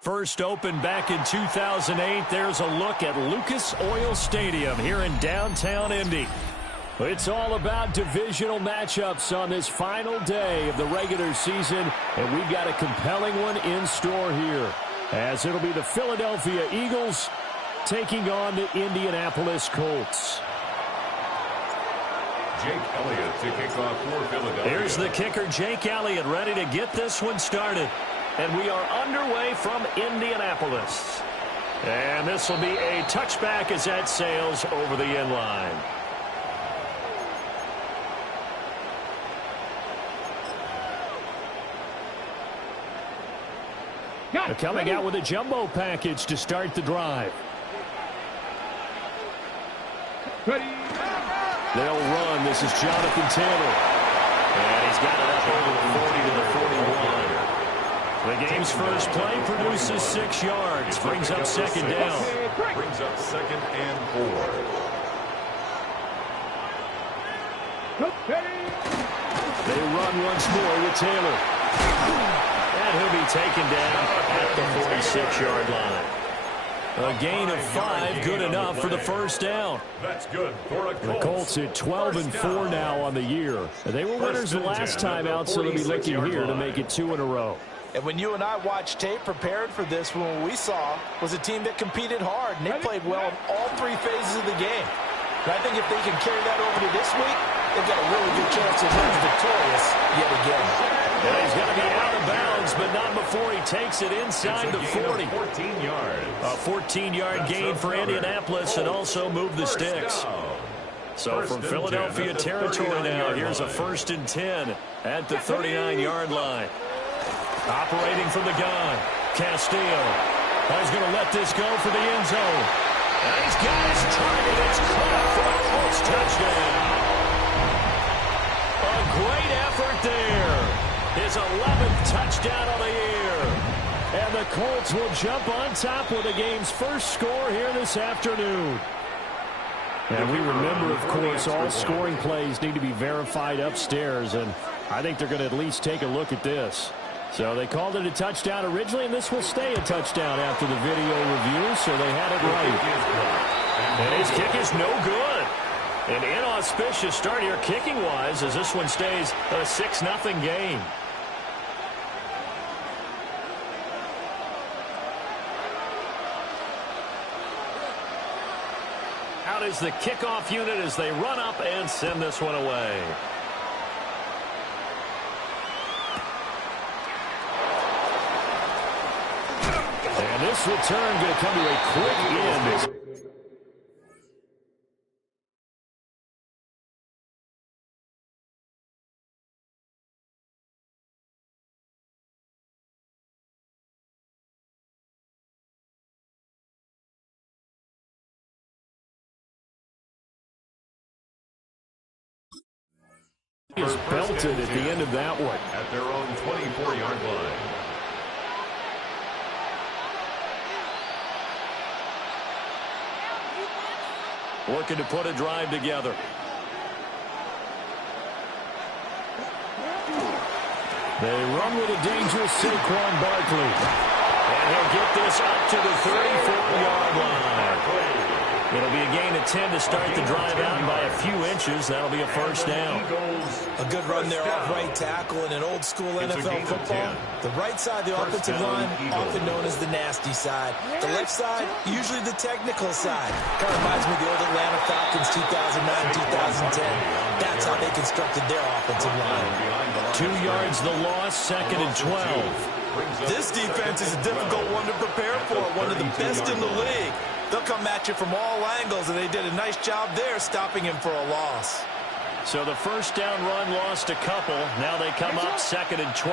First opened back in 2008. There's a look at Lucas Oil Stadium here in downtown Indy. It's all about divisional matchups on this final day of the regular season, and we've got a compelling one in store here, as it'll be the Philadelphia Eagles taking on the Indianapolis Colts. Jake Elliott to kick off for Philadelphia. Here's the kicker, Jake Elliott, ready to get this one started. And we are underway from Indianapolis. And this will be a touchback as that sails over the end line. They're coming out with a jumbo package to start the drive. Ready. They'll run. This is Jonathan Taylor. And he's got it up over the 40 to the 41. The game's first play produces 6 yards. Brings up second down. Brings up 2nd and 4. They run once more with Taylor. And he'll be taken down at the 46-yard line. A gain of 5, good enough for the first down. That's good for a Colts. The Colts at 12-4 now on the year. They were winners the last time out, so they'll be looking here to make it 2 in a row. And when you and I watched tape prepared for this, what we saw was a team that competed hard, and they played well in all 3 phases of the game. And I think if they can carry that over to this week, they've got a really good chance to emerge victorious yet again. And he's going to be out of bounds, but not before he takes it inside the 40. 14 yards. A 14-yard gain for Indianapolis, and also move the sticks. So from Philadelphia territory now, here's a 1st and 10 at the 39-yard line. Operating from the gun, Castillo. He's going to let this go for the end zone. And he's got his target. It's caught for a Colts touchdown. A great effort there. His 11th touchdown of the year. And the Colts will jump on top with the game's first score here this afternoon. And we remember, of course, all scoring plays need to be verified upstairs. And I think they're going to at least take a look at this. So they called it a touchdown originally, and this will stay a touchdown after the video review, so they had it right. And his kick is no good. An inauspicious start here kicking-wise as this one stays a 6-0 game. Out is the kickoff unit as they run up and send this one away. And this return going to come to a quick end. Is belted at the end of that one. At their own 24-yard line. Working to put a drive together. They run with a dangerous Saquon Barkley. And he'll get this up to the 34-yard line. It'll be a gain of 10 to start the drive out by a few inches. That'll be a first down. A good run there off right tackle in an old-school NFL football. The right side, the offensive line, often known as the nasty side. The left side, usually the technical side. Kind of reminds me of the old Atlanta Falcons 2009-2010. That's how they constructed their offensive line. 2 yards the loss, 2nd and 12. This defense is a difficult one to prepare for, one of the best in the league. They'll come at you from all angles, and they did a nice job there stopping him for a loss. So the first down run lost a couple. Now they come up 2nd and 12.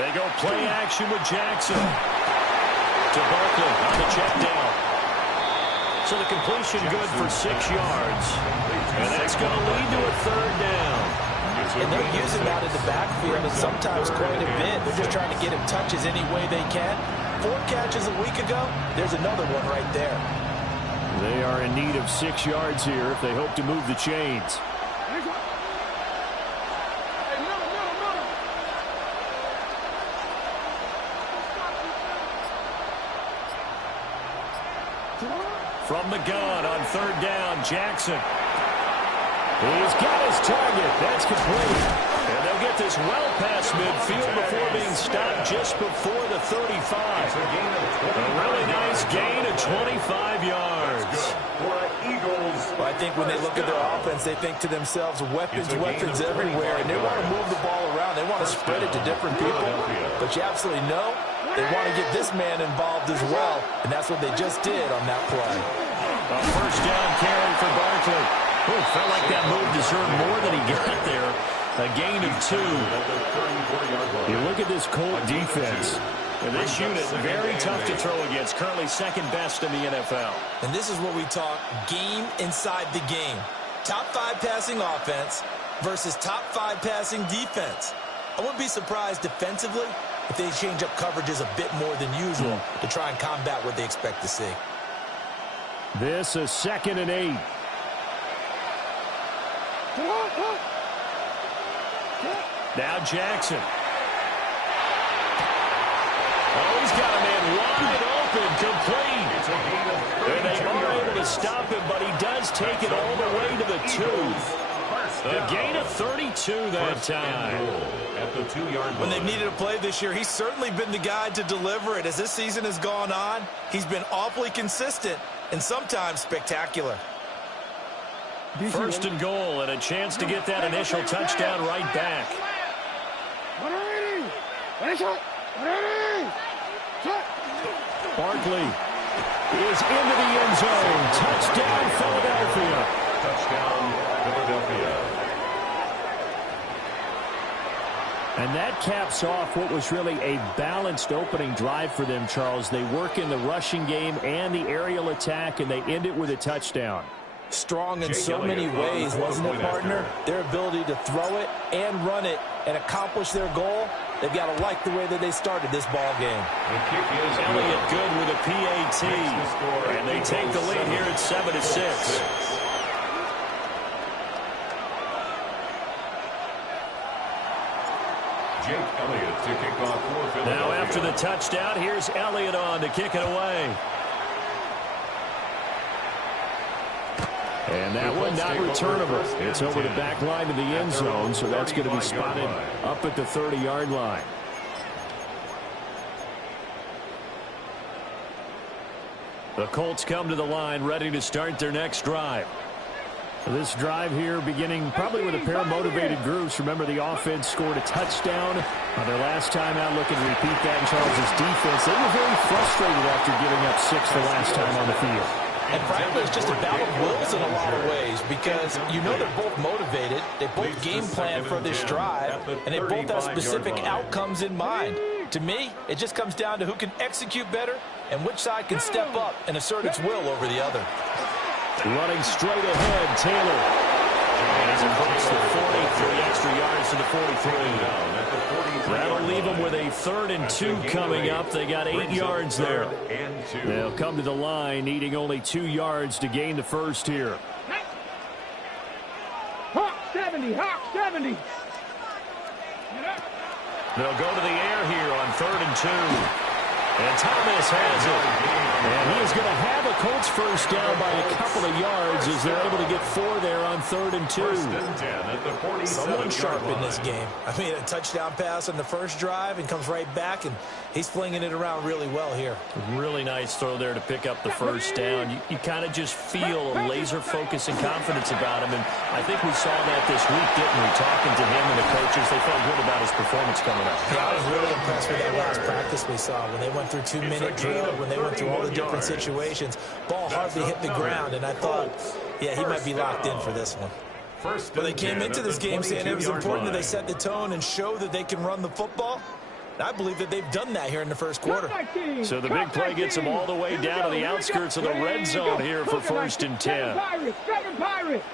They go play action with Jackson. To Barkley on the check down. So the completion good for 6 yards. And that's going to lead to a 3rd down. And they're using that in the backfield and sometimes quite a bit. They're just trying to get him touches any way they can. 4 catches a week ago, there's another one right there. They are in need of 6 yards here if they hope to move the chains. From the gun on 3rd down, Jackson. He's got his target. That's complete. And they'll get this well past midfield before being stopped just before the 35. A really nice gain of 25 yards. Well, I think when they look at their offense, they think to themselves, weapons everywhere, and they want to move the ball around. They want to spread it to different people. But you absolutely know they want to get this man involved as well, and that's what they just did on that play. A first down carry for Barkley. Oh, felt like that move deserved more than he got there. A gain of 2. You look at this Colt defense. And this unit, very tough to throw against. Currently 2nd best in the NFL. And this is where we talk game inside the game. Top 5 passing offense versus top 5 passing defense. I wouldn't be surprised defensively if they change up coverages a bit more than usual to try and combat what they expect to see. This is 2nd and 8. Now Jackson. Oh, he's got a man wide open, complete. And they are able to stop him, but he does take it all the way to the 2. A gain of 32 that time. At the 2-yard line. When they've needed a play this year, he's certainly been the guy to deliver it. As this season has gone on, he's been awfully consistent and sometimes spectacular. 1st and goal, and a chance to get that initial touchdown right back. Barkley is into the end zone. Touchdown, Philadelphia. Touchdown, Philadelphia. And that caps off what was really a balanced opening drive for them, Charles. They work in the rushing game and the aerial attack, and they end it with a touchdown. Strong in so many ways, wasn't it, partner? Their ability to throw it and run it and accomplish their goal, they've got to like the way that they started this ball game. The kick is Elliott good with a PAT. And they take the lead here at 7-6. Jake Elliott to kick off for Philadelphia. Now after the touchdown, here's Elliott on to kick it away. And that one not returnable. It's over the back line of the end zone, so that's going to be spotted up at the 30-yard line. The Colts come to the line ready to start their next drive. This drive here beginning probably with a pair of motivated groups. Remember, the offense scored a touchdown on their last time out. Looking to repeat that in Charles' defense. They were very frustrated after giving up 6 the last time on the field. And frankly, it's just a battle of wills in a lot of ways because you know they're both motivated. They both game plan for this drive, and they both have specific outcomes in mind. To me, it just comes down to who can execute better and which side can step up and assert its will over the other. Running straight ahead, Taylor. He's across the 40, 3 extra yards to the 43. That'll leave them with a 3rd and 2 coming up. They got 8 yards there. They'll come to the line needing only 2 yards to gain the first here. Hawk 70, Hawk 70. They'll go to the air here on 3rd and 2. And Thomas has it. And he is going to have a Colts first down by a couple of yards as they're able to get 4 there on 3rd and 2. Someone sharp in this game. I mean, a touchdown pass on the first drive and comes right back, and he's flinging it around really well here. Really nice throw there to pick up the first down. You kind of just feel a laser focus and confidence about him, and I think we saw that this week, didn't we? Talking to him and the coaches, they felt good about his performance coming up. Yeah, I was really impressed with that last practice we saw when they went through 2-minute drill, when they went through all the different situations. Ball hardly hit the ground, and I thought, yeah, he might be locked in for this one. But they came into this game saying it was important that they set the tone and show that they can run the football. And I believe that they've done that here in the first quarter. So the big play gets them all the way down to the outskirts of the red zone here for 1st and 10. Pirates.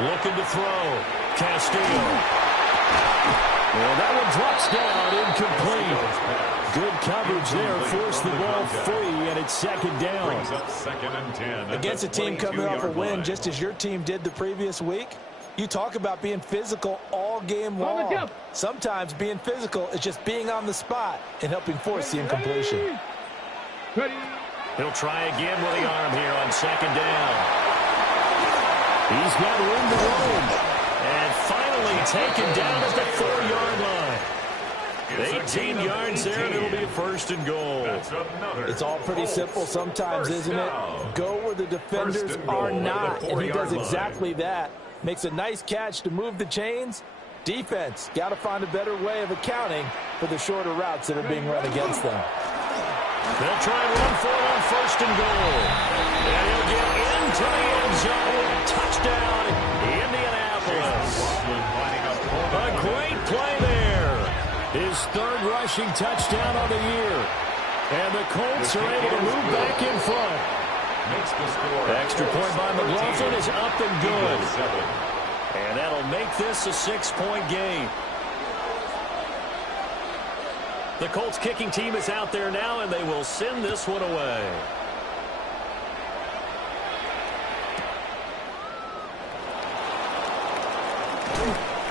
Looking to throw. Castillo. Well, that one drops down, incomplete. Good coverage there, forced the ball free, and it's 2nd down. Against a team coming off a win just as your team did the previous week, you talk about being physical all game long. Sometimes being physical is just being on the spot and helping force the incompletion. He'll try again with the arm here on 2nd down. He's got room to roam. And finally taken down at the 4-yard line. 18 yards there, and it'll be a 1st and goal. It's all pretty simple sometimes, isn't it? Go where the defenders are not, and he does exactly that. Makes a nice catch to move the chains. Defense, got to find a better way of accounting for the shorter routes that are being run against them. They'll try and run for it on 1st and goal. And he'll get into the end zone. Touchdown, Indianapolis. A great play there. His 3rd rushing touchdown of the year. And the Colts are able to move back in front. Extra point by McLaughlin is up and good. And that'll make this a 6-point game. The Colts kicking team is out there now, and they will send this one away.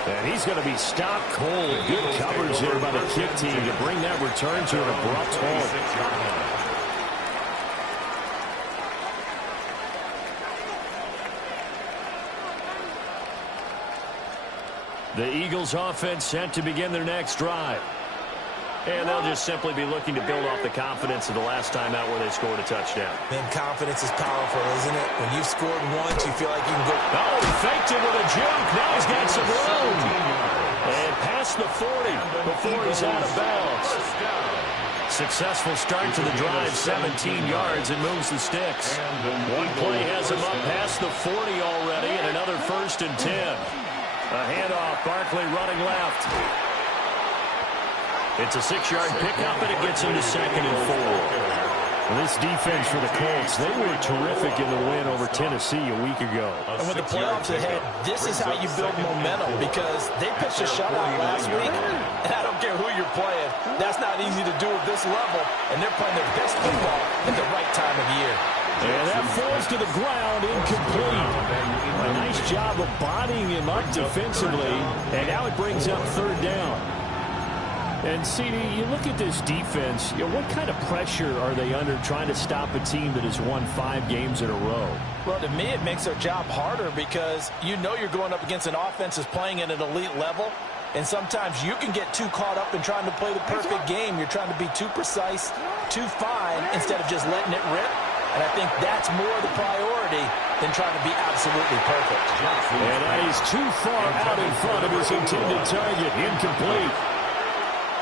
And he's going to be stopped cold. Good coverage there by the kick team to bring that return to an abrupt halt. The Eagles offense set to begin their next drive. And they'll just simply be looking to build off the confidence of the last time out where they scored a touchdown. Man, confidence is powerful, isn't it? When you've scored once, you feel like you can go. Oh, he faked it with a juke. Now he's got some room. And past the 40 before he's out of bounds. Successful start to the drive, 17 yards, and moves the sticks. One play has him up past the 40 already, and another 1st and 10. A handoff, Barkley running left. It's a 6-yard pickup, and it gets him to 2nd and 4. This defense for the Colts, they were terrific in the win over Tennessee a week ago. And with the playoffs ahead, this is how you build momentum, because they pitched a shutout last week, and I don't care who you're playing. That's not easy to do at this level, and they're playing their best football at the right time of year. And that falls to the ground, incomplete. A nice job of bodying him up defensively, and now it brings up 3rd down. And, CD, you look at this defense, what kind of pressure are they under trying to stop a team that has won 5 games in a row? Well, to me, it makes their job harder because you know you're going up against an offense that's playing at an elite level, and sometimes you can get too caught up in trying to play the perfect game. You're trying to be too precise, too fine, instead of just letting it rip. And I think that's more the priority than trying to be absolutely perfect. And that is too far out in front of his intended target. Incomplete.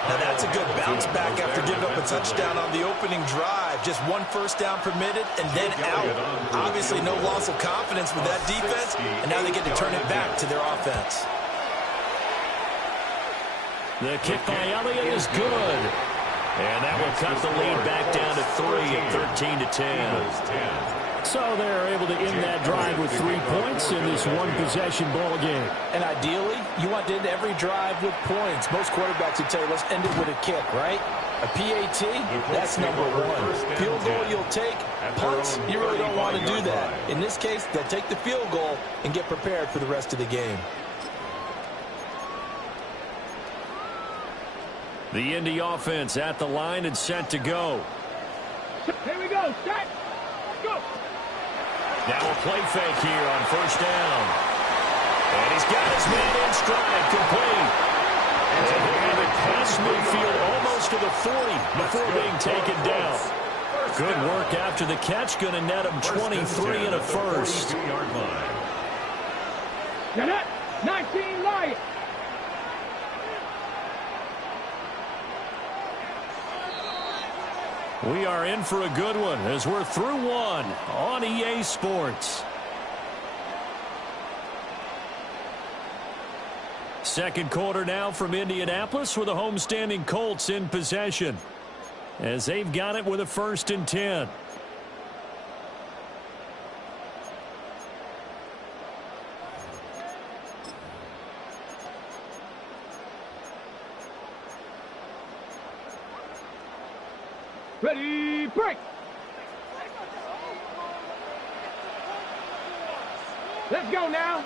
Now that's a good bounce back after giving up a touchdown on the opening drive. Just 1 first down permitted and then out. Obviously no loss of confidence with that defense, and now they get to turn it back to their offense. The kick by Elliott is good. And that will cut the lead back down to 3 at 13-10. So they're able to end that drive with 3 points in this one-possession ball game. And ideally, you want to end every drive with points. Most quarterbacks would tell you, let's end it with a kick, right? A PAT, that's number 1. Field goal you'll take. Punts, you really don't want to do that. In this case, they'll take the field goal and get prepared for the rest of the game. The Indy offense at the line and set to go. Here we go. Set. Go. Now a play fake here on first down. And he's got his man in stride, complete. And they have it past midfield almost to the 40 before being taken down. Good work after the catch. Going to net him 23 and a first. Get it. 19 Lions. We are in for a good one as we're through one on EA Sports. Second quarter now from Indianapolis with the homestanding Colts in possession as they've got it with a 1st and 10. Ready, break. Let's go now.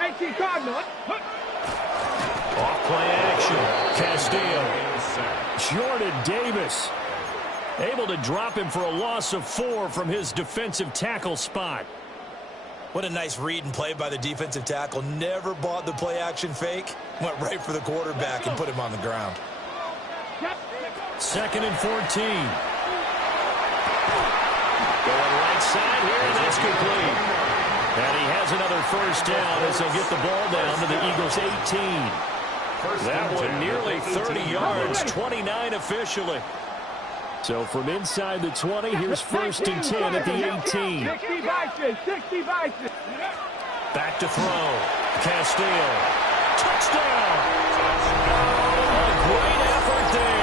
18 Cardinal. Off play action. Castillo. Jordan Davis able to drop him for a loss of 4 from his defensive tackle spot. What a nice read and play by the defensive tackle. Never bought the play action fake. Went right for the quarterback and put him on the ground. 2nd and 14. Going right side here, and that's complete. And he has another first down as they'll get the ball down to the Eagles' 18. That one nearly 30 yards, 29 officially. So from inside the 20, here's 1st and 10 at the 18. 60 Vices, 60 Vices. Back to throw. Castillo. Touchdown! A great effort there.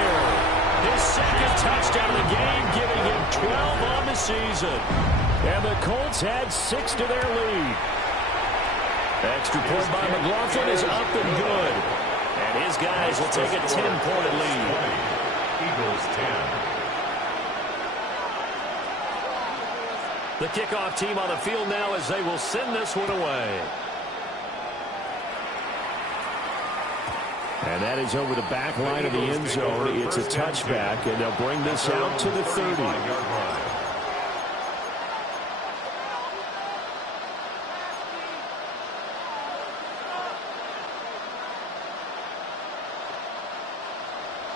His 2nd touchdown of the game, giving him 12 on the season. And the Colts had 6 to their lead. Extra point by McLaughlin is up and good. And his guys will take a 10-point lead. Eagles 10. The kickoff team on the field now as they will send this one away. And that is over the back line of the end zone. It's a touchback, and they'll bring this out to the 30.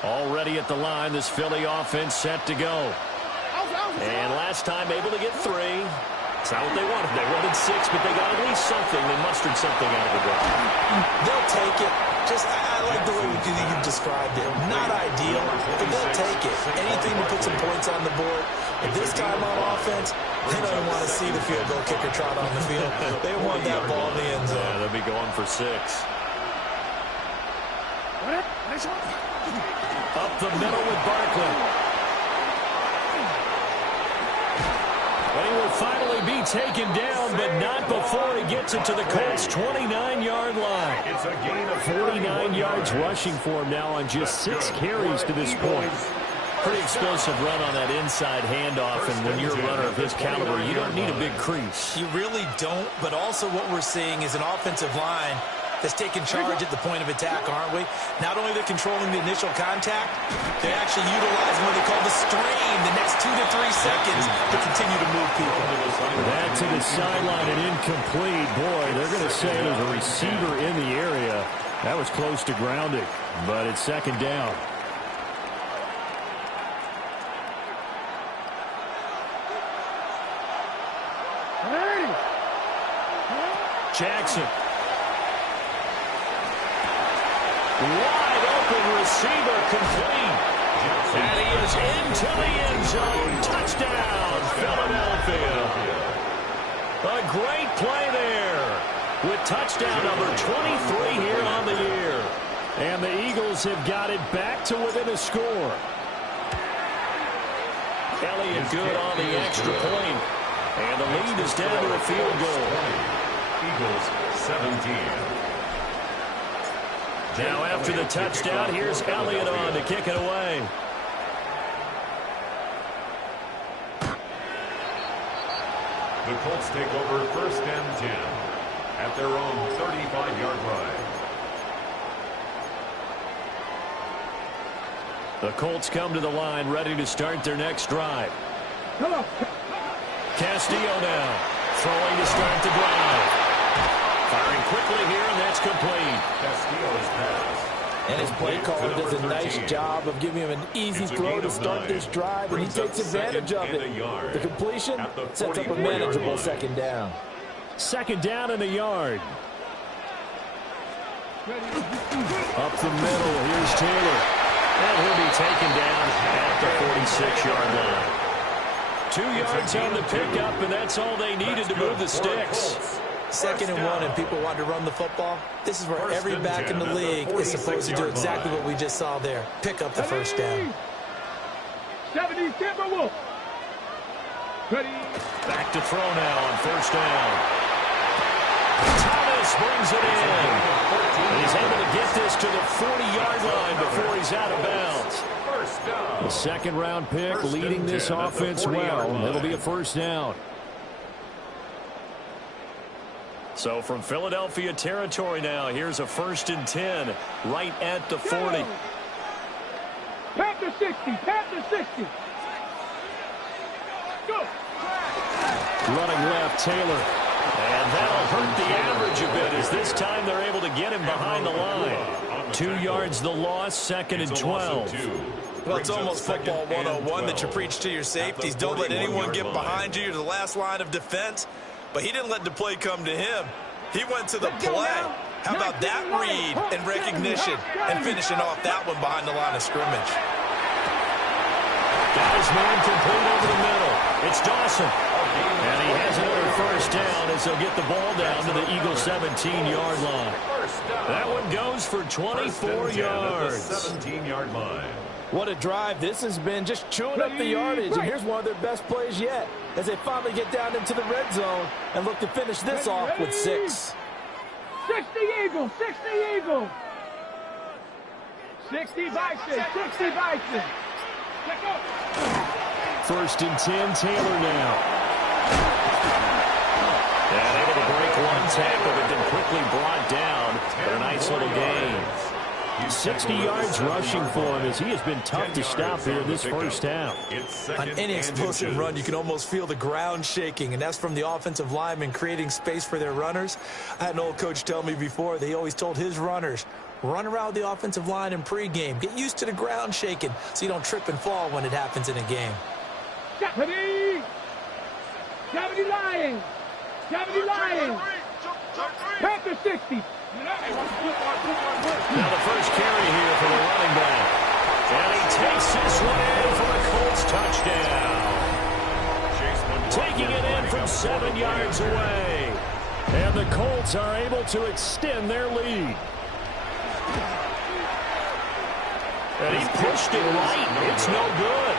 Already at the line, this Philly offense set to go. And last time able to get 3. It's not what they wanted. They wanted 6, but they got at least something. They mustered something out of the drive. They'll take it. I like the way you've described it. Not ideal, but they'll take it. Anything to put some points on the board. At this time on offense, they don't even want to see the field goal kicker trot on the field. They want that ball in the end zone. Yeah, they'll be going for 6. Up the middle with Barkley. And he will finally be taken down, but not before he gets it to the Colts' 29-yard line. It's a gain of 49 yards rushing for him now on just 6 carries to this point. Pretty explosive run on that inside handoff, and when you're a runner of his caliber, you don't need a big crease. You really don't, but also what we're seeing is an offensive line that's taking charge at the point of attack, aren't we? Not only they're controlling the initial contact, they actually utilize what they call the strain the next 2 to 3 seconds to continue to move people. That to the sideline and incomplete. Boy, they're going to say there's a receiver in the area. That was close to grounding, but it's 2nd down. Jackson. Wide open receiver complete. And he is into the end zone. Touchdown, Philadelphia. A great play there with touchdown number 23 here on the year. And the Eagles have got it back to within a score. Elliott good on the extra point. And the lead is down to a field goal. Eagles 17. Now after the touchdown, here's Elliott on to kick it away. The Colts take over 1st and 10 at their own 35-yard line. The Colts come to the line ready to start their next drive. Castillo now throwing to start the drive. Firing quickly here, and that's complete. Castillo's pass. And his play caller does a nice job of giving him an easy throw to start this drive, and he takes advantage of it. The completion sets up a manageable second down. Second down and a yard. Up the middle, here's Taylor. And he'll be taken down at the 46-yard line. 2 yards on the pickup, and that's all they needed to move the sticks. 2nd and 1, and people want to run the football. This is where every back in the league is supposed to do exactly what we just saw there. Pick up the first down. 70 Timberwolves. Ready. Back to throw now on first down. Thomas brings it in. And he's able to get this to the 40-yard line before he's out of bounds. The second-round pick leading this offense well. It'll be a first down. So from Philadelphia territory now, here's a 1st and 10 right at the 40. Panther 60. Panther 60. Go. Running left, Taylor. And that'll hurt the average a bit as this time they're able to get him behind the line. 2 yards the loss, 2nd and 12. Well, it's almost football 101 that you preach to your safeties. Don't let anyone get behind you. You're the last line of defense. But he didn't let the play come to him. He went to the play. How about that read and recognition and finishing off that one behind the line of scrimmage? Got his man complete over the middle. It's Dawson. And he has another first down as they'll get the ball down to the Eagles' 17-yard line. That one goes for 24 yards. 17-yard line. What a drive this has been, just chewing up the yardage. And here's one of their best plays yet as they finally get down into the red zone and look to finish this off with 6. 60 Eagles. 60 Eagles. 60 Bison. 60 Bison. Check up. 1st and 10, Taylor now. And able to break one tackle, but then quickly brought down for a nice little gain. 60 yards rushing for him as he has been tough to stop here in this first half. On any explosive run, you can almost feel the ground shaking, and that's from the offensive linemen creating space for their runners. I had an old coach tell me before, they always told his runners, run around the offensive line in pregame. Get used to the ground shaking so you don't trip and fall when it happens in a game. Ready. 70 Lions. 70 Lions. Panther 60. Now the first carry here for the running back. And he takes this one in for a Colts touchdown. Taking it in from 7 yards away. And the Colts are able to extend their lead. And he pushed it right. It's no good.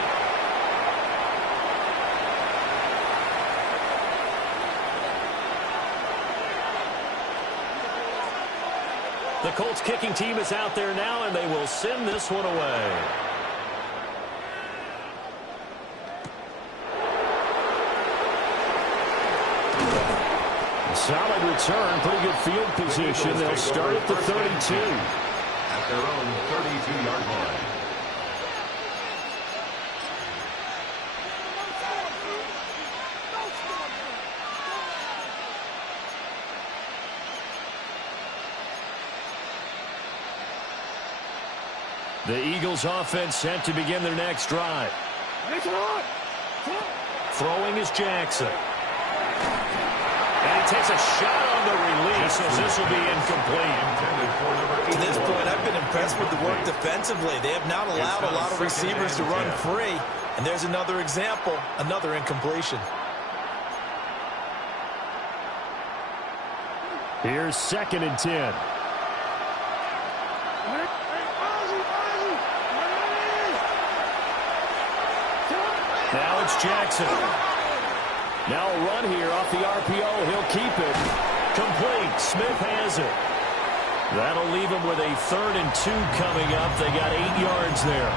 The Colts kicking team is out there now, and they will send this one away. Solid return, pretty good field position. They'll start at the 32. At their own 32-yard line. The Eagles offense set to begin their next drive. Throwing is Jackson. And he takes a shot on the release, so this will be incomplete. To this point, I've been impressed with the work defensively. They have not allowed a lot of receivers to run free. And there's another example, another incompletion. Here's 2nd and 10. Now it's Jackson. Now a run here off the RPO. He'll keep it. Complete. Smith has it. That'll leave him with a 3rd and 2 coming up. They got 8 yards there.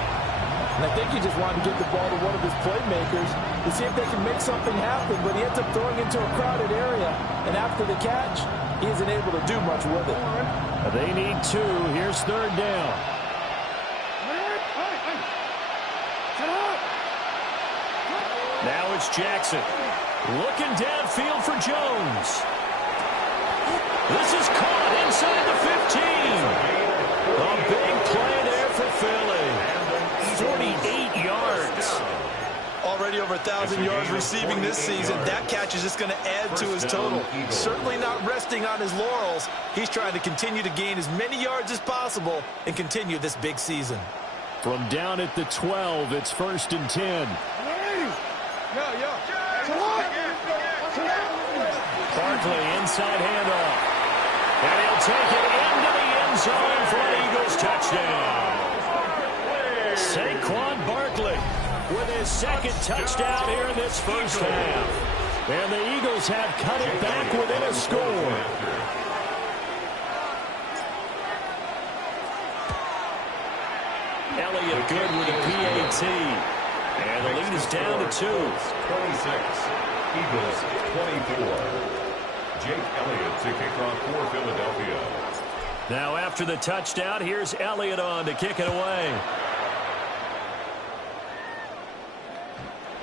And I think he just wanted to give the ball to one of his playmakers to see if they can make something happen, but he ends up throwing into a crowded area. And after the catch, he isn't able to do much with it. They need 2. Here's 3rd down. Now it's Jackson. Looking downfield for Jones. This is caught inside the 15. A big play there for Philly. 48 yards. Already over 1,000 yards receiving this season. That catch is just going to add to his total. Certainly not resting on his laurels. He's trying to continue to gain as many yards as possible and continue this big season. From down at the 12, it's 1st and 10. Barkley inside handoff. And he'll take it into the end zone for an Eagles touchdown. Saquon Barkley with his 2nd touchdown here in this first half. And the Eagles have cut it back within a score. Elliott good with a PAT. And the lead is down to 2. 26. Eagles 24. Jake Elliott to kick off for Philadelphia. Now after the touchdown, here's Elliott on to kick it away.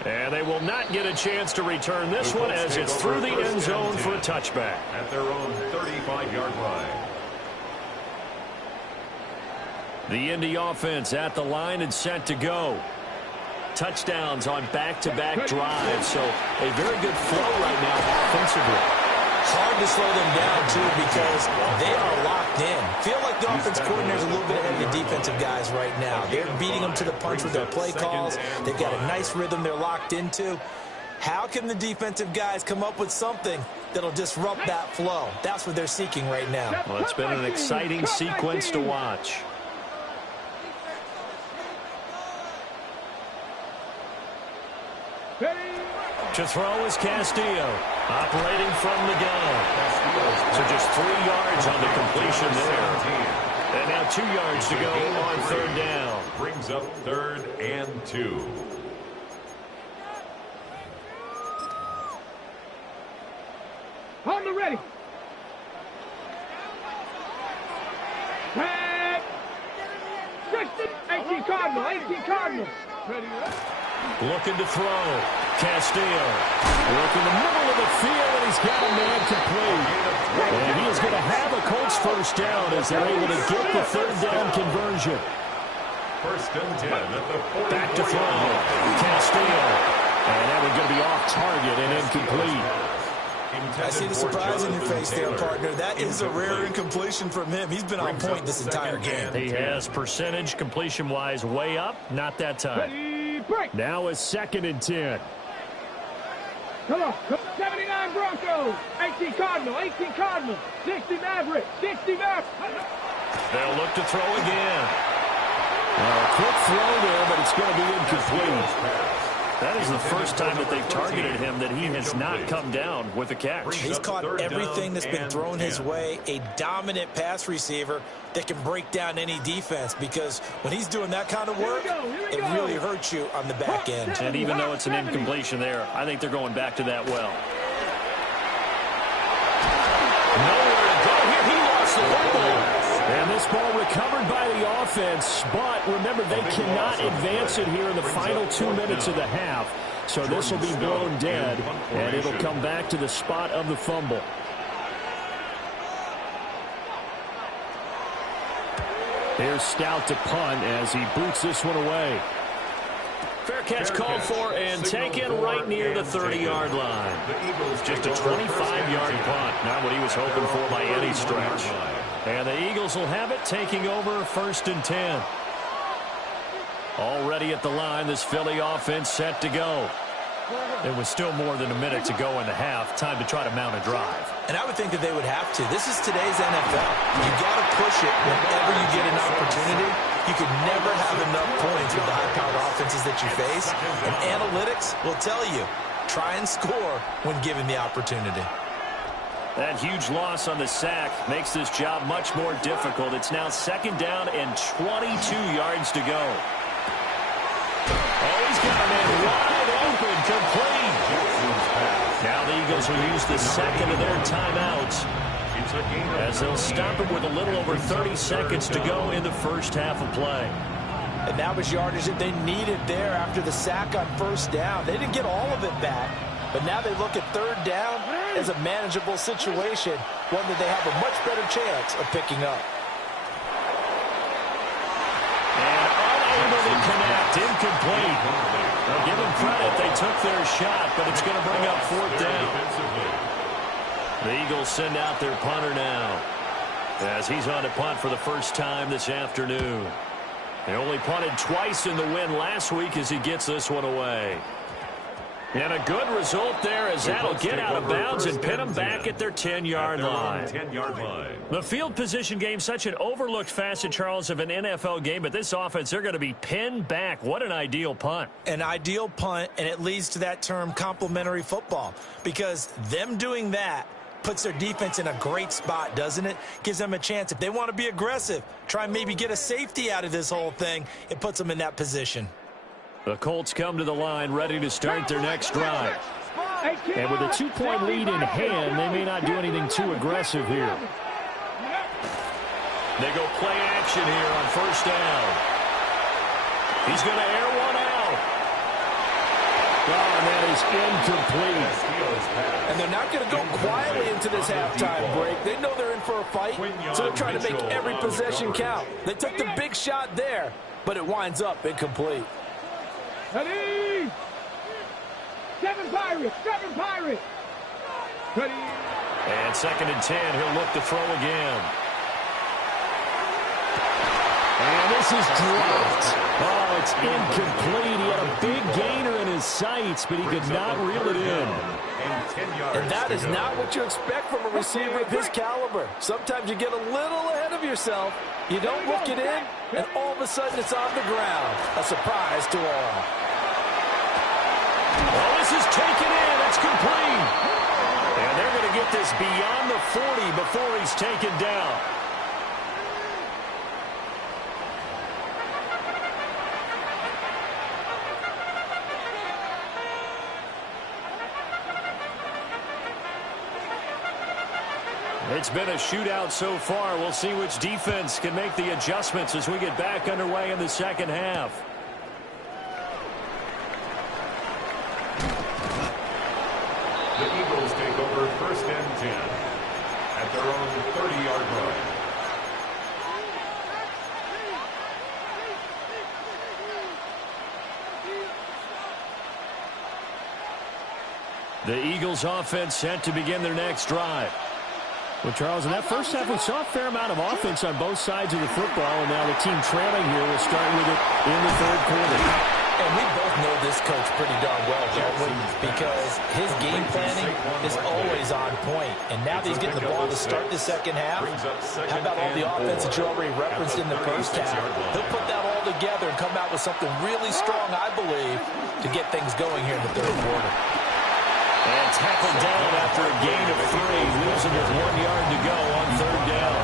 And they will not get a chance to return this one as it's through the end zone for a touchback. At their own 35-yard line. The Indy offense at the line and set to go. Touchdowns on back-to-back drives, so a very good flow right now offensively. Hard to slow them down, too, because they are locked in. Feel like the offense coordinator is a little bit ahead of the defensive guys right now. They're beating them to the punch with their play calls. They've got a nice rhythm they're locked into. How can the defensive guys come up with something that'll disrupt that flow? That's what they're seeking right now. Well, it's been an exciting sequence to watch. To throw is Castillo, operating from the gun. So just 3 yards on the completion there. And now 2 yards to go on 3rd down. Brings up 3rd and 2. On the ready. Tag. 18 Cardinal. 18 Cardinal. Ready. Looking to throw. Castillo. Working the middle of the field, and he's got a man complete. And he is going to have a Colts 1st down as they're able to get the 3rd down conversion. 1st and 10 at the 40. Back to throw. Castillo. And that one's going to be off target and incomplete. I see the surprise in your face there, partner. That is a rare incompletion from him. He's been on point this entire game. He has percentage completion-wise way up. Not that time. Now is 2nd and 10. Come on. 79 Broncos. 18 Cardinal. 18 Cardinal. 60 Maverick. 60 Maverick. They'll look to throw again. A quick throw there, but it's going to be incomplete. That is the first time that they've targeted him that he has not come down with a catch. He's caught everything that's been thrown his way. A dominant pass receiver that can break down any defense, because when he's doing that kind of work, it really hurts you on the back end. And even though it's an incompletion there, I think they're going back to that well. Nowhere to go here. He lost the football. And this ball recovered by the offense, but remember, they cannot advance it here in the final 2 minutes of the half. So this will be blown dead, and it'll come back to the spot of the fumble. Here's Stout to punt as he boots this one away. Fair catch called for and taken right near the 30-yard line. Just a 25-yard punt, not what he was hoping for by any stretch. And the Eagles will have it, taking over 1st and 10. Already at the line, this Philly offense set to go. There was still more than a minute to go in the half. Time to try to mount a drive. And I would think that they would have to. This is today's NFL. You got to push it whenever you get an opportunity. You can never have enough points with the high-powered offenses that you face. And analytics will tell you, try and score when given the opportunity. That huge loss on the sack makes this job much more difficult. It's now 2nd down and 22 yards to go. Oh, he's got a man wide open, complete. Now the Eagles will use the second of their timeouts as they'll stop him with a little over 30 seconds to go in the first half of play. And that was yardage that they needed there after the sack on 1st down. They didn't get all of it back, but now they look at 3rd down as a manageable situation, one that they have a much better chance of picking up. And unable to connect, incomplete. Now give them credit, they took their shot, but it's going to bring up 4th down. The Eagles send out their punter now as he's on to punt for the first time this afternoon. They only punted twice in the win last week as he gets this one away. And a good result there as that'll get out of bounds and pin them back at their 10-yard line. The field position game, such an overlooked facet, Charles, of an NFL game, but this offense, they're going to be pinned back. What an ideal punt. An ideal punt, and it leads to that term complementary football, because them doing that puts their defense in a great spot, doesn't it? Gives them a chance. If they want to be aggressive, try and maybe get a safety out of this whole thing, it puts them in that position. The Colts come to the line ready to start their next drive. And with a 2-point lead in hand, they may not do anything too aggressive here. They go play action here on 1st down. He's going to air one out. Oh, and that is incomplete. And they're not going to go quietly into this halftime break. They know they're in for a fight, so they're trying to make every possession count. They took the big shot there, but it winds up incomplete. Ready? 7 Pirates, 7 Pirates. Ready? And 2nd and 10, he'll look to throw again. And this is dropped. Oh, it's incomplete. He had a big gainer in his sights, but he could not reel it in. And that is not what you expect from a receiver of his caliber. Sometimes you get a little ahead of yourself. You don't look it in, and all of a sudden it's on the ground. A surprise to all. Oh, this is taken in. That's complete. And they're going to get this beyond the 40 before he's taken down. It's been a shootout so far. We'll see which defense can make the adjustments as we get back underway in the second half. The Eagles take over 1st and 10 at their own 30-yard line. The Eagles offense set to begin their next drive. Well, Charles, in that first half, we saw a fair amount of offense on both sides of the football, and now the team trailing here will start with it in the 3rd quarter. And we both know this coach pretty darn well, don't we? Because his game planning is always on point. And now that he's getting the ball to start the second half, how about all the offense that you already referenced in the first half? He'll put that all together and come out with something really strong, I believe, to get things going here in the 3rd quarter. And tackled down after a gain of 3, losing with 1 yard to go on 3rd down.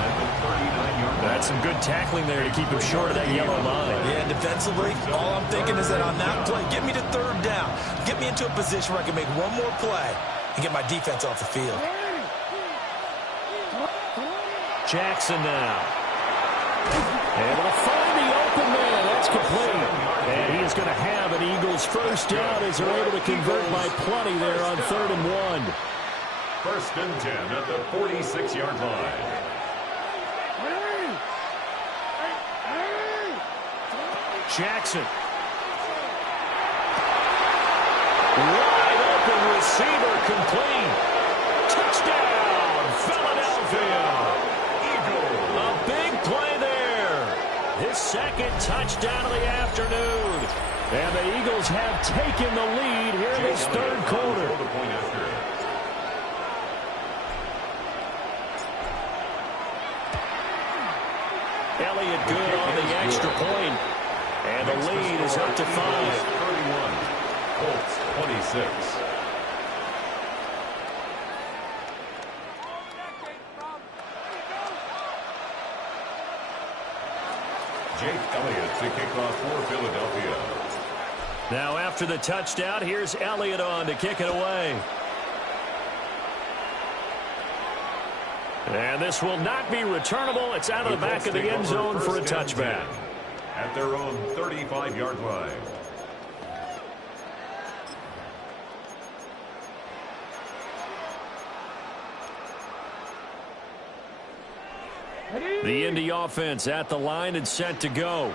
That's some good tackling there to keep him short of that yellow line. Yeah, defensively, all I'm thinking is that on that play, get me to 3rd down. Get me into a position where I can make one more play and get my defense off the field. Jackson now. Able to find the open man. That's complete. And he is going to have an Eagles 1st down as they're able to convert by plenty there on 3rd and 1. 1st and 10 at the 46-yard line. Jackson. Wide open receiver, complete. Touchdown, Philadelphia. Eagles. A big play there. His 2nd touchdown of the afternoon. And the Eagles have taken the lead here in this 3rd quarter. Elliott good on the extra point. And the lead is up to 5. 31. Colts 26. Jake Elliott to kick off for Philadelphia. Now after the touchdown, here's Elliott on to kick it away. And this will not be returnable. It's out of the back of the end zone for a touchback. At their own 35-yard line. The Indy offense at the line and set to go.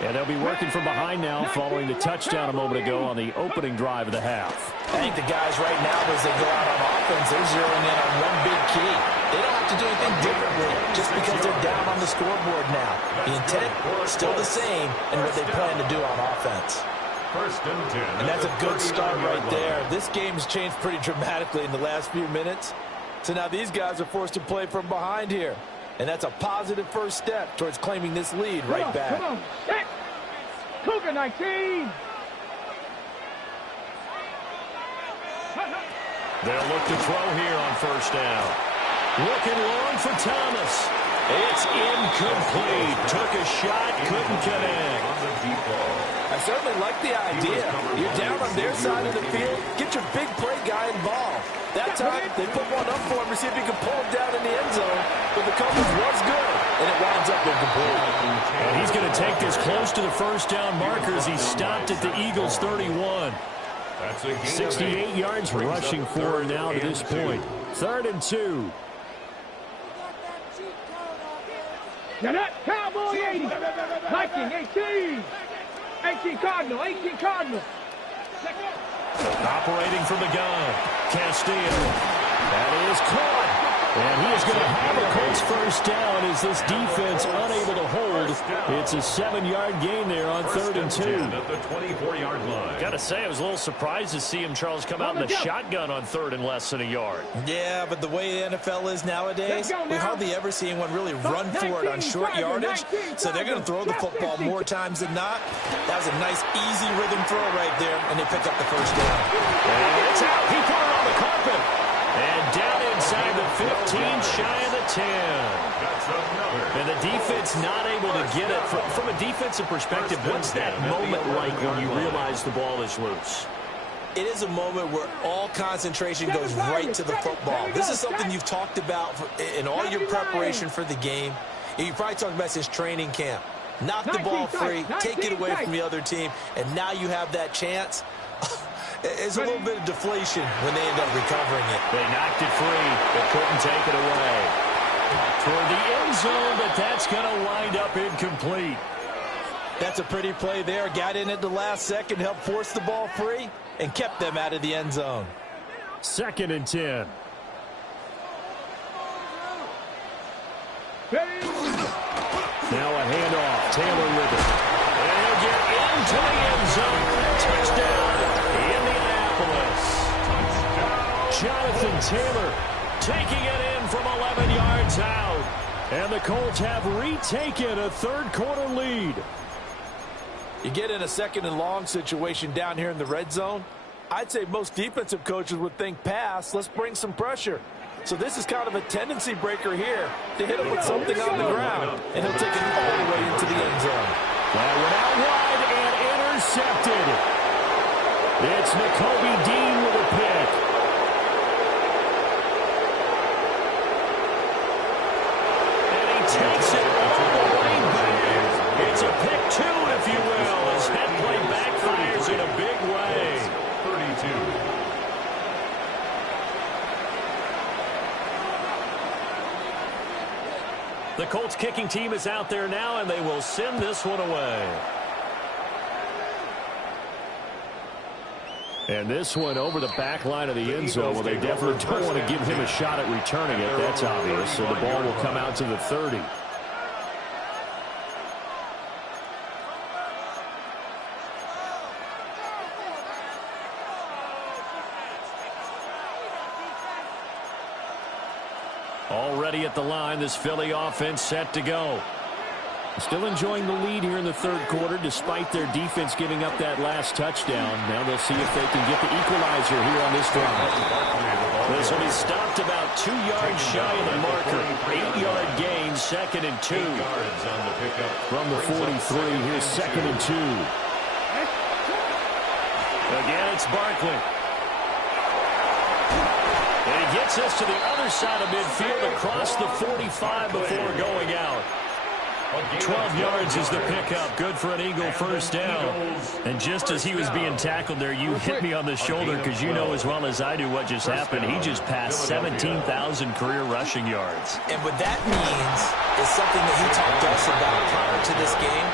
And they'll be working from behind now following the touchdown a moment ago on the opening drive of the half. I think the guys right now, as they go out on offense, they're zeroing in on one big key. They don't have to do anything differently just because they're down on the scoreboard now. The intent still the same and what they plan to do on offense. First and 10. And that's a good start right there. This game's changed pretty dramatically in the last few minutes. So now these guys are forced to play from behind here. And that's a positive first step towards claiming this lead right back. Come on, set. Cougar 19. They'll look to throw here on first down. Looking long for Thomas. It's incomplete. Took a shot, couldn't connect. I certainly like the idea. You're down on their side of the field. Get your big play guy involved. That time, they put one up for him to see if he can pull him down in the end zone. But the coverage was good, and it winds up incomplete. And he's going to take this close to the first down marker as he stopped at the Eagles' 31. 68 yards rushing for now to this point. 3rd and 2. Now that Cowboy 80. Viking 18. 18 Cardinal. 18 Cardinal. Operating from the gun. Castillo. That is caught. And he is going to have a Colts first down as this defense unable to hold. It's a 7-yard gain there on 3rd and 2. At the 24-yard line. Got to say, I was a little surprised to see him, Charles, come out in the shotgun on 3rd and less than a yard. Yeah, but the way the NFL is nowadays, we hardly ever see anyone really run for it on short yardage. So they're going to throw the football more times than not. That was a nice, easy rhythm throw right there, and they pick up the first down. And it's out. He put it on the carpet. And down inside the 15, shy of the 10. And the defense not able to get it. From a defensive perspective, what's that moment like when you realize the ball is loose? It is a moment where all concentration goes right to the football. This is something you've talked about in all your preparation for the game. You probably talked about since training camp. Knock the ball free, take it away from the other team, and now you have that chance. It's a little bit of deflation when they end up recovering it. They knocked it free, but couldn't take it away. Toward the end zone, but that's going to wind up incomplete. That's a pretty play there. Got in at the last second, helped force the ball free, and kept them out of the end zone. 2nd and 10. Now a handoff. Taylor with it. And he'll get into the end zone. Touchdown, Indianapolis. Jonathan Taylor taking it in from 11 yards out. And the Colts have retaken a third-quarter lead. You get in a 2nd and long situation down here in the red zone. I'd say most defensive coaches would think pass. Let's bring some pressure. So this is kind of a tendency breaker here to hit him with something on the ground. And he'll take it all the way into the end zone. That went out wide and intercepted. It's Nakobe Dean with a pick. And he takes it all the way back. It's a pick 2, if you will, as that play backfires in a big way. 32. The Colts kicking team is out there now, and they will send this one away. And this one over the back line of the end zone. Well, they definitely don't want to give him a shot at returning it. That's obvious. So the ball will come out to the 30. Already at the line, this Philly offense set to go. Still enjoying the lead here in the third quarter despite their defense giving up that last touchdown. Now they'll see if they can get the equalizer here on this drive. This will be stopped about 2 yards shy of the marker. 8-yard gain, 2nd and 2. From the 43, here's 2nd and 2. Again, it's Barkley. And he gets us to the other side of midfield across the 45 before going out. 12 yards is the pickup. Good for an Eagle first down. And just as he was being tackled there, you hit me on the shoulder because you know as well as I do what just happened. He just passed 17,000 career rushing yards. And what that means is something that he talked to us about prior to this game.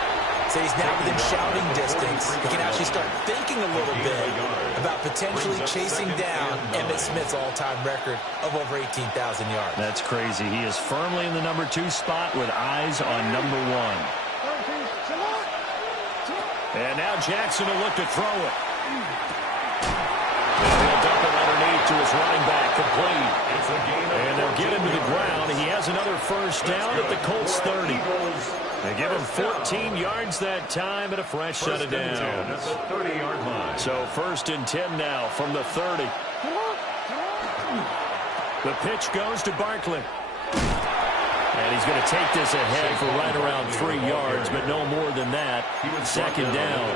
So he's now within shouting distance. He can actually start thinking a little bit about potentially chasing down Emmitt Smith's all-time record of over 18,000 yards. That's crazy. He is firmly in the number 2 spot with eyes on number 1. And now Jackson will look to throw it. And he'll dump it underneath to his running back, complete. And they'll get him to the ground. He has another first down at the Colts 30. They give him 14 yards that time and a fresh set of downs. That's a 30-yard line. So 1st and 10 now from the 30. The pitch goes to Barkley. And he's going to take this ahead for right around 3 yards, but no more than that. 2nd down.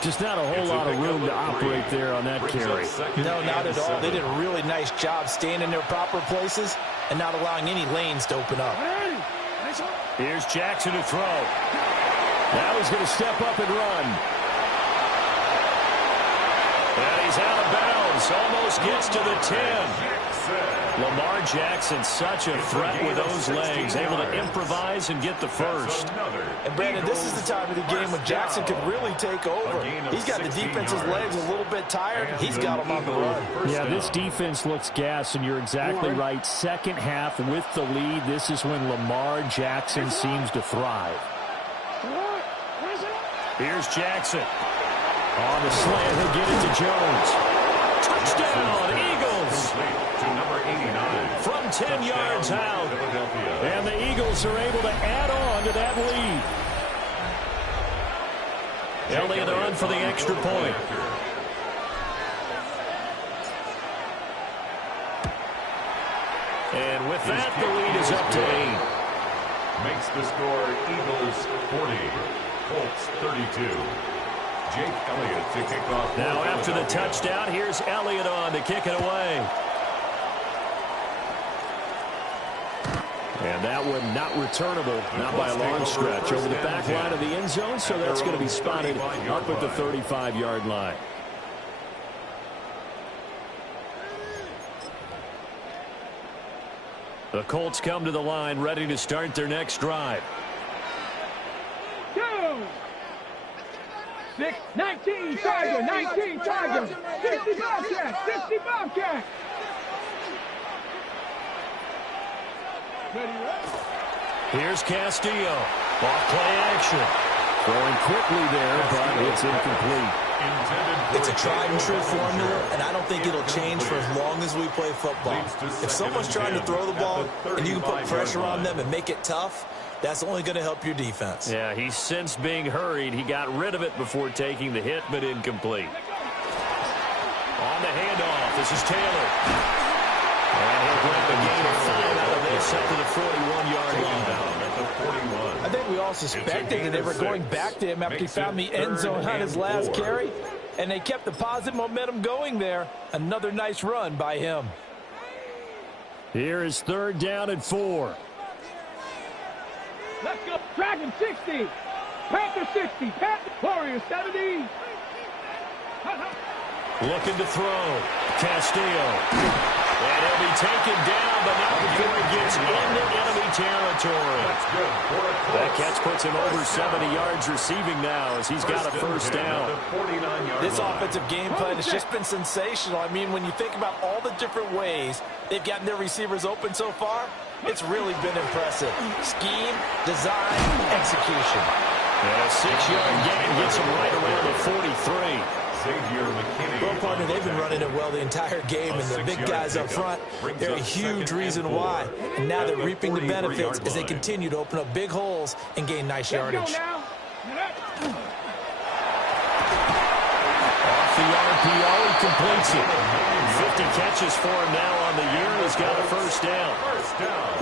Just not a whole lot of room to operate there on that carry. No, not at all. They did a really nice job staying in their proper places and not allowing any lanes to open up. Here's Jackson to throw. Now he's going to step up and run. And he's out of bounds. Almost gets to the 10. Lamar Jackson, such a threat with those legs, able to improvise and get the first. And Brandon, this is the time of the game when Jackson could really take over. He's got the defense's legs a little bit tired. He's got them on the run. Yeah, this defense looks gassed, and you're exactly right. Second half with the lead, this is when Lamar Jackson seems to thrive. Here's Jackson. On the slant, he'll get it to Jones. Touchdown, Eagles! From 10 yards out. And the Eagles are able to add on to that lead. Elliott on for the extra point. And with that, the lead is up to 8. Makes the score Eagles 40, Colts 32. Jake Elliott to kick off. Now after the touchdown, here's Elliott on to kick it away. And that one not returnable, not by a long stretch, over the back line of the end zone, so that's going to be spotted up at the 35-yard line. The Colts come to the line, ready to start their next drive. 6, 19, Tiger, 19, Tiger, 60 Bobcat, 60 Bobcat. Here's Castillo. Off play action. Throwing quickly there, but it's incomplete. It's a tried and true formula, and I don't think it'll change for as long as we play football. If someone's trying to throw the ball and you can put pressure on them and make it tough, that's only going to help your defense. Yeah, he's since being hurried. He got rid of it before taking the hit, but incomplete. On the handoff, this is Taylor. And he'll grab a gain of 5 out of this up to the 41-yard line. I think we all suspected that they were going back to him after he found the end zone on his last carry, and they kept the positive momentum going there. Another nice run by him. Here is 3rd down and 4. Let's go. Dragon 60. Panther 60. Panther Warriors 70. Looking to throw. Castillo. And he'll be taken down, but not before he gets into enemy territory. That catch puts him over 70 yards receiving now as he's got a first down. This offensive game plan has just been sensational. I mean, when you think about all the different ways they've gotten their receivers open so far, it's really been impressive. Scheme, design, execution. And a 6-yard gain gets him right around the 43. Well, partner, they've been running it well the entire game, and the big guys up front, they're a huge reason why. And now they're reaping the benefits as they continue to open up big holes and gain nice yardage. Off the RPO, he completes it. 50 catches for him now on the year, and he's got a first down.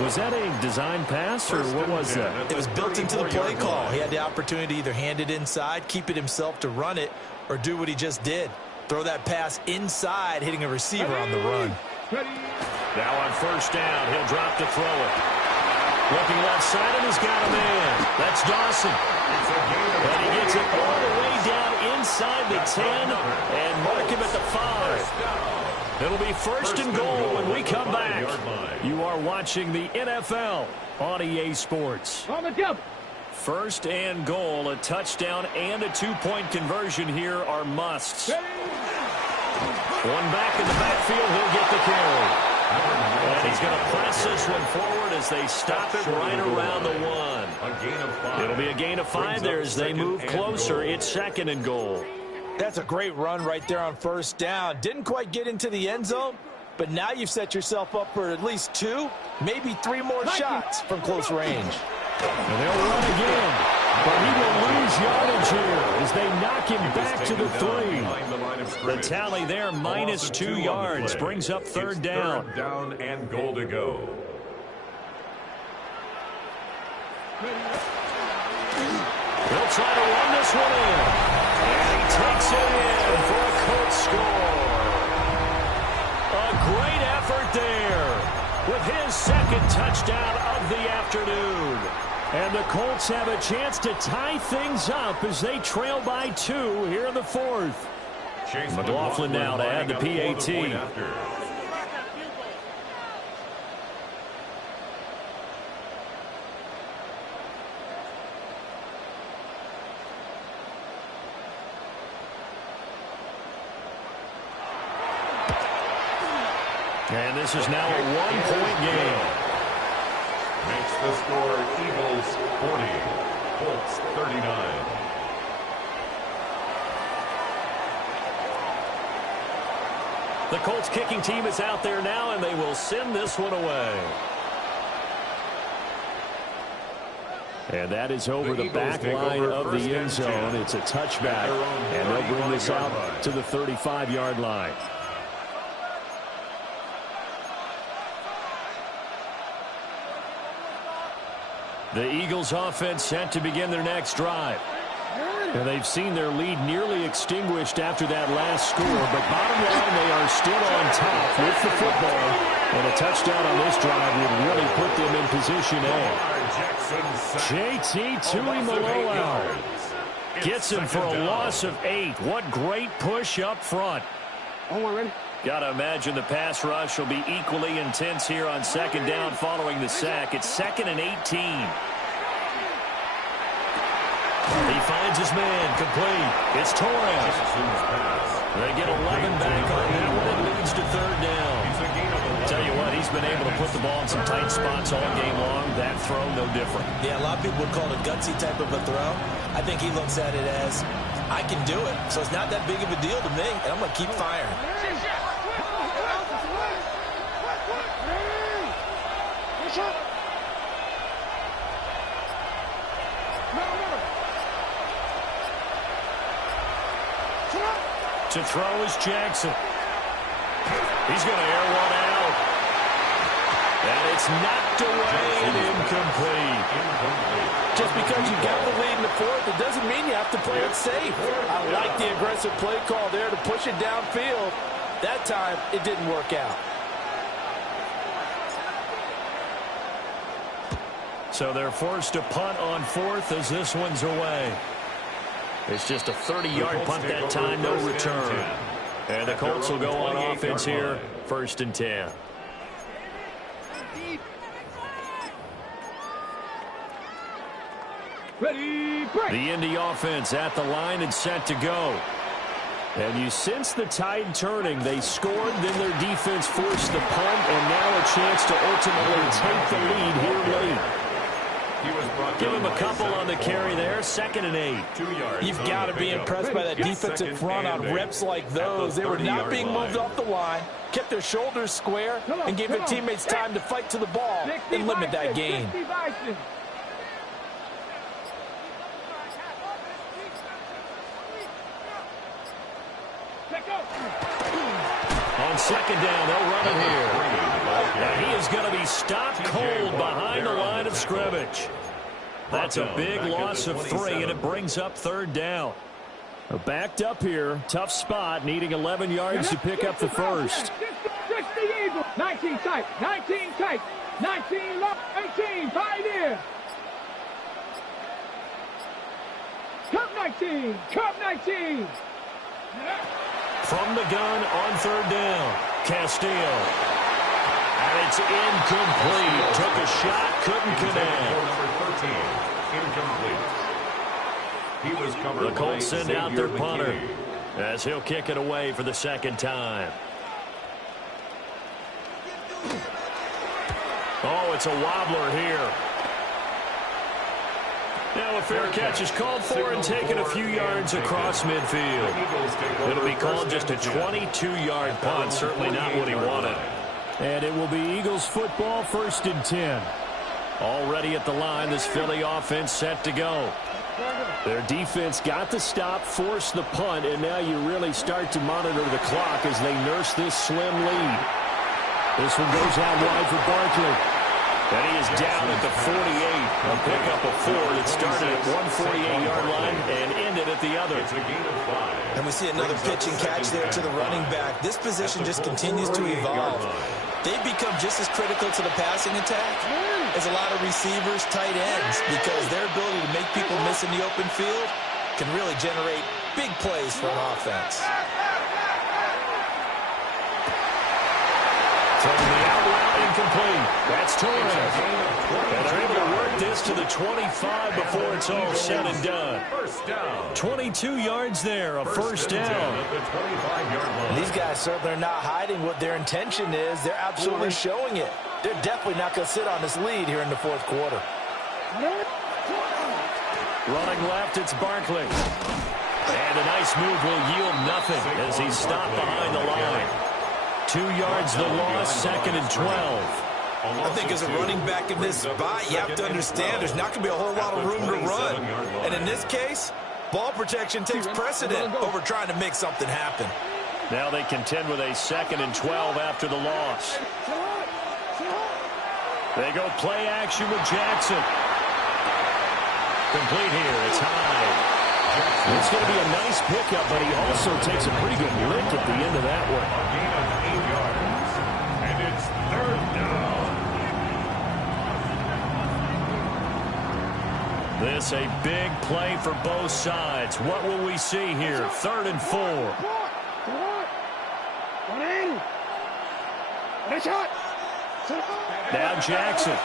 Was that a design pass, or what was that? It was built into the play call. He had the opportunity to either hand it inside, keep it himself to run it, or do what he just did. Throw that pass inside, hitting a receiver on the run. Now on first down, he'll drop to throw it. Looking left side, and he's got a man. That's Dawson. And he gets it all the way down inside the 10 and mark him at the 5. It'll be first and goal when we come back. You are watching the NFL on EA Sports. On the double. First and goal, a touchdown and a 2-point conversion here are musts. One back in the backfield, he'll get the carry. And he's going to press this one forward as they stop it right around the 1. It'll be a gain of 5 there as they move closer. It's second and goal. That's a great run right there on first down. Didn't quite get into the end zone, but now you've set yourself up for at least 2, maybe 3 more shots from close range. And they'll run again, but he will lose yardage here as they knock him back to the 3. The tally there, minus 2 yards, brings up third down. Third down and goal to go. They'll try to run this one in. And he takes it in for a Colts score. A great effort there with his second touchdown of the afternoon. And the Colts have a chance to tie things up as they trail by 2 here in the 4th. McLaughlin now to add the PAT. And this is now a 1-point game. Makes the score Eagles 40, Colts 39. The Colts kicking team is out there now, and they will send this one away. And that is over the back line of the end zone. It's a touchback, and they'll bring this out to the 35-yard line. The Eagles offense set to begin their next drive. And they've seen their lead nearly extinguished after that last score. But bottom line, they are still on top with the football. And a touchdown on this drive would really put them in position A. JT Tuimoloau gets him for a loss of 8. What great push up front. Got to imagine the pass rush will be equally intense here on second down following the sack. It's 2nd and 18. He finds his man, complete. It's Torres. They get 11 back on that one. It leads to third down. Tell you what, he's been able to put the ball in some tight spots all game long. That throw, no different. Yeah, a lot of people would call it a gutsy type of a throw. I think he looks at it as, I can do it. So it's not that big of a deal to me, and I'm going to keep firing. To throw is Jackson. He's going to air one out. And it's knocked away and incomplete. Just because you got the lead in the 4th, it doesn't mean you have to play it safe. I like the aggressive play call there to push it downfield. That time, it didn't work out. So they're forced to punt on 4th as this one's away. It's just a 30-yard punt that time, no return. And the Colts will go on offense here, 1st and 10. Ready, break. The Indy offense at the line and set to go. And you sense the tide turning. They scored, then their defense forced the punt, and now a chance to ultimately take the lead here late. Give him a couple on the carry there. there, 2nd and 8. 2 yards. You've got to be impressed by that defensive front on reps like those. They were not being moved off the line, kept their shoulders square, and gave their teammates time to fight to the ball and limit that gain. On 2nd down, they'll run it here. And he is going to be stopped cold behind the line of scrimmage. That's a big loss of 3, and it brings up 3rd down. Backed up here, tough spot, needing 11 yards to pick up the first. 19 tight, 19 tight, 19 long, 18, 5 in. Cup 19, Cup 19. From the gun on 3rd down, Castillo. And it's incomplete. Took a shot, couldn't connect. Number 13, incomplete. He was covered. The Colts send out their punter as he'll kick it away for the 2nd time. Oh, it's a wobbler here. Now a fair catch is called for and taken a few yards across midfield. It'll be called just a 22-yard punt, certainly not what he wanted. And it will be Eagles football, 1st and 10. Already at the line, this Philly offense set to go. Their defense got the stop, forced the punt, and now you really start to monitor the clock as they nurse this slim lead. This one goes out wide for Barkley. And he is down at the 48. A pickup of 4 that started at 148-yard line and ended at the other. It's a gain of 5. And we see another pitch and catch there to the running back. This position just continues to evolve. They've become just as critical to the passing attack as a lot of receivers, tight ends, because their ability to make people miss in the open field can really generate big plays for an offense. From the out route, incomplete. That's Torres. And they're able to work this to the 25 before it's all said and done. 22 yards there, a 1st down. These guys certainly are not hiding what their intention is. They're absolutely showing it. They're definitely not going to sit on this lead here in the 4th quarter. Running left, it's Barkley. And a nice move will yield nothing as he's stopped behind the line. 2 yards the loss, 2nd and 12. I think as a running back in this spot, you have to understand there's not going to be a whole lot of room to run. And in this case, ball protection takes precedent over trying to make something happen. Now they contend with a 2nd and 12 after the loss. They go play action with Jackson. Complete here, it's high. It's going to be a nice pickup, but he also takes a pretty good lick at the end of that one. A gain of 8 yards. And it's 3rd down. This a big play for both sides. What will we see here? 3rd and 4. Now Jackson.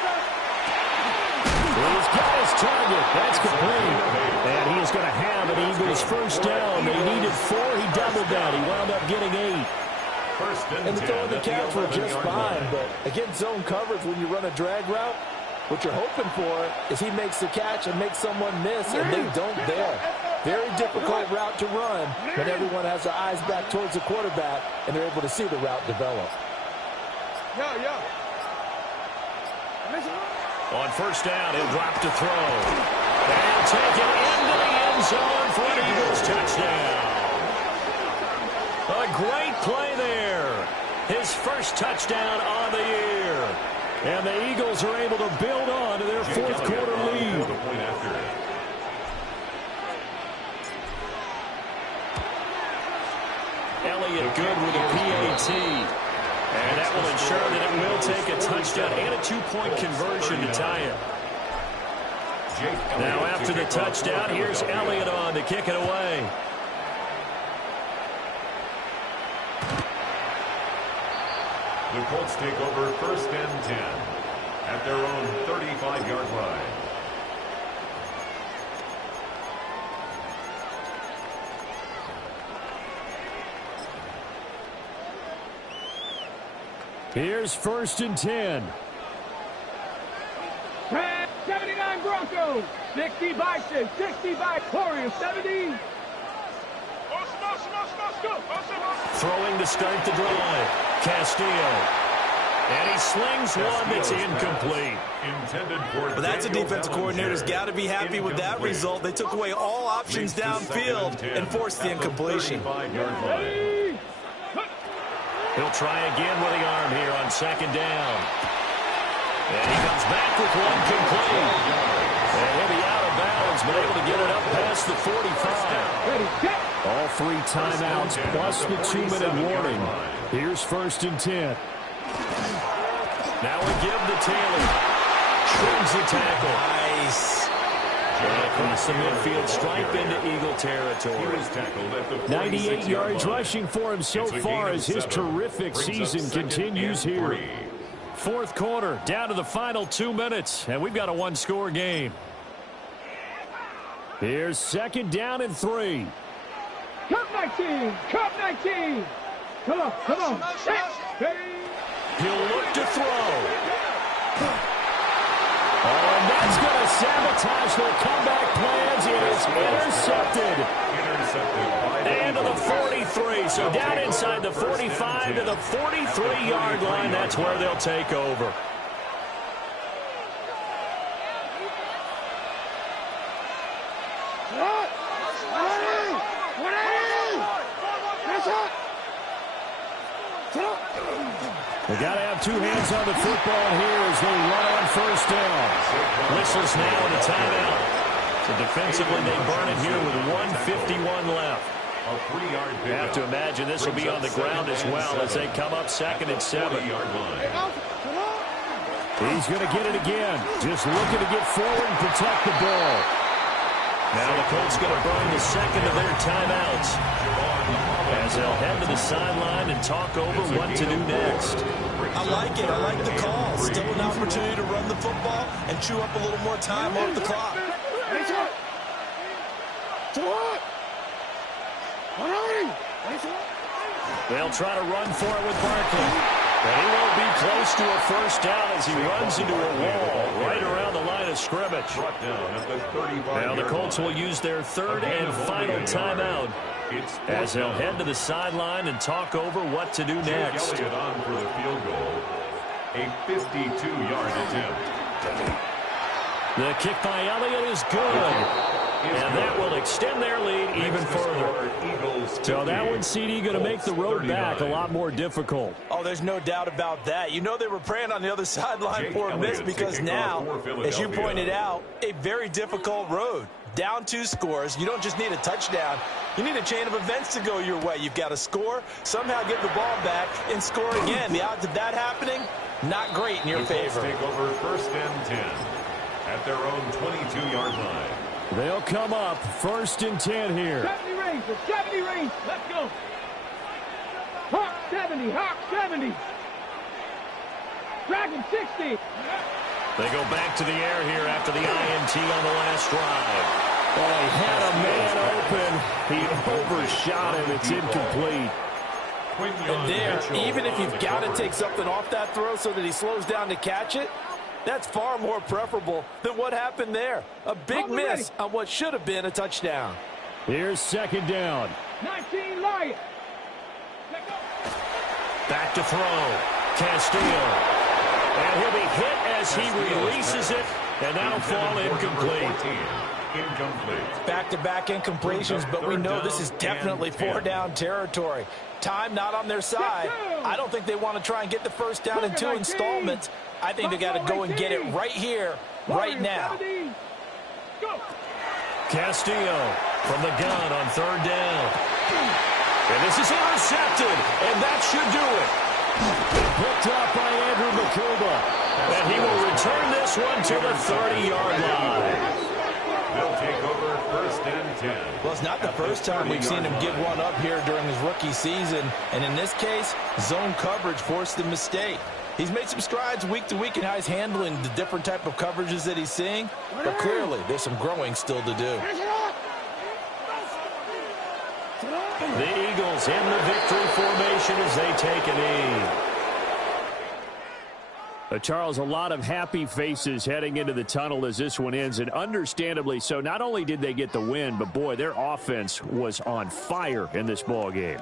He's got his target. That's complete. And he is going to have an Eagles 1st down. They needed 4. He doubled that. He wound up getting 8. And the throw and the catch were just fine. But against zone coverage, when you run a drag route, what you're hoping for is he makes the catch and makes someone miss, and they don't there. Very difficult route to run when everyone has their eyes back towards the quarterback and they're able to see the route develop. On 1st down, he'll drop to throw. And take it into the end zone for an Eagles touchdown. A great play there. His 1st touchdown on the year. And the Eagles are able to build on to their 4th quarter lead. Elliott good with a PAT. And that will ensure that it will take a touchdown and a 2-point conversion to tie it. Now after the touchdown, here's Elliott on to kick it away. The Colts take over 1st and 10 at their own 35-yard line. Here's 1st and 10. 79 Broncos. Broncos. 60 Bison. 60 by Warriors. 70. Throwing to start the drive. Castillo. And he slings one that's incomplete. But that's a defensive coordinator's got to be happy with that result. They took away all options downfield and forced the incompletion. He'll try again with the arm here on second down. And he comes back with one complete. And he'll be out of bounds, but able to get it up past the 45. All 3 timeouts plus the 2-minute warning. Here's 1st and 10. Now we give to Taylor. Trims the tackle. Nice. Across the midfield stripe into Eagle territory. 98 yards rushing for him so far as his terrific season continues here. 4th quarter, down to the final 2 minutes, and we've got a 1-score game. Here's 2nd down and 3. Cup 19. Cup 19. Come on. Come on. He'll look to throw. Oh, and that's going to sabotage their comeback plans. It is intercepted. And to the 43. So down inside the 45 to the 43-yard line. That's where they'll take over. They got to have 2 hands on the football here as they run on 1st down. Whistles now in a timeout. So defensively, they burn it here with 1:51 left. You have to imagine this will be on the ground as well as they come up 2nd and 7. He's going to get it again. Just looking to get forward and protect the ball. Now the Colts going to burn the 2nd of their timeouts as they'll head to the sideline and talk over what to do next. I like it. I like the call. Still an opportunity to run the football and chew up a little more time off the clock. They'll try to run for it with Barkley. But he won't be close to a 1st down as he runs into a wall right around the line of scrimmage. Now the Colts will use their 3rd and final timeout as they'll head to the sideline and talk over what to do next. On for the field goal, a 52-yard attempt. The kick by Elliott is good. And that will extend their lead even further. So that one, CD, going to make the road back a lot more difficult. Oh, there's no doubt about that. You know they were praying on the other sideline for a miss because now, as you pointed out, a very difficult road. Down 2 scores. You don't just need a touchdown. You need a chain of events to go your way. You've got to score, somehow get the ball back, and score again. The odds of that happening, not great in your favor. Take over 1st and 10 at their own 22-yard line. They'll come up 1st and 10 here. 70 range. 70 range. Let's go. Hawk 70. Hawk 70. Dragon 60. They go back to the air here after the INT on the last drive. Oh, he had a man open. He overshot him. It's incomplete. And there, even if you've got to take something off that throw so that he slows down to catch it, that's far more preferable than what happened there. A big miss on what should have been a touchdown. Here's 2nd down. 19 Lions. Back to throw. Castillo. And he'll be hit as he releases it, and that'll fall incomplete. Back-to-back incompletions, but we know this is definitely 4-down territory. Time not on their side. I don't think they want to try and get the 1st down in 2 installments. I think they got to go and get it right here, right now. Castillo from the gun on 3rd down. And this is intercepted, and that should do it. Picked up by Andrew Makuba. And he will return this one to the 30-yard line. They'll take over 1st and 10. Well, it's not the first time we've seen him give one up here during his rookie season. And in this case, zone coverage forced the mistake. He's made some strides week to week in how he's handling the different type of coverages that he's seeing. But clearly, there's some growing still to do. The Eagles in the victory formation as they take a knee. Charles, a lot of happy faces heading into the tunnel as this one ends, and understandably so. Not only did they get the win, but, boy, their offense was on fire in this ball game.